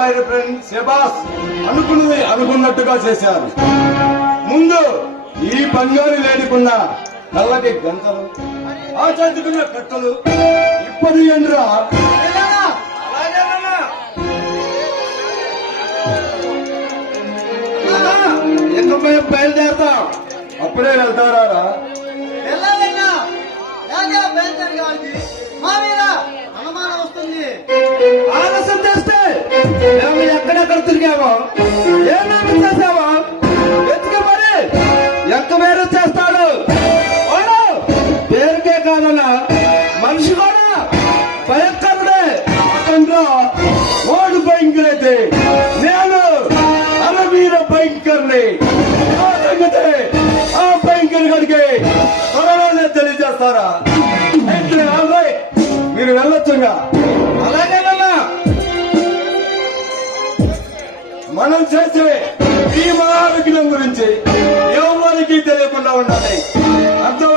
My friend శబాస్. అనుకున్నది అనుకున్నట్టుగా చేశారు. ముందు ఈ బంగారు లేడుకున్న కళ్ళకి గంటలు, ఆ చేతుకున్న కట్టలు ఇప్పటి ఏంట్రా? మేము బయలుదేరతాం. అప్పుడే వెళ్తారా? అనుమానం వస్తుంది. ఆలస్యం చేస్తే మేము ఎక్కడెక్కడ తిరిగామో ఏమేమి చేసామో వెతికి మరి ఎంత వేరు చేస్తాడు. వాడు పేరుకే కాదన్నా మనిషి కూడా భయంకరుడే. వాడు భయంకరైతే నేను అరవీర భయంకర్ని. ఆ భయంకర్ గడికి త్వరలోనే తెలియజేస్తారా? మీరు వెళ్ళొచ్చుగా. అలాగేనన్నా. మనం చేసే ఈ మహావిఘ్నం గురించి ఎవరికి తెలియకుండా ఉండాలి. అర్థం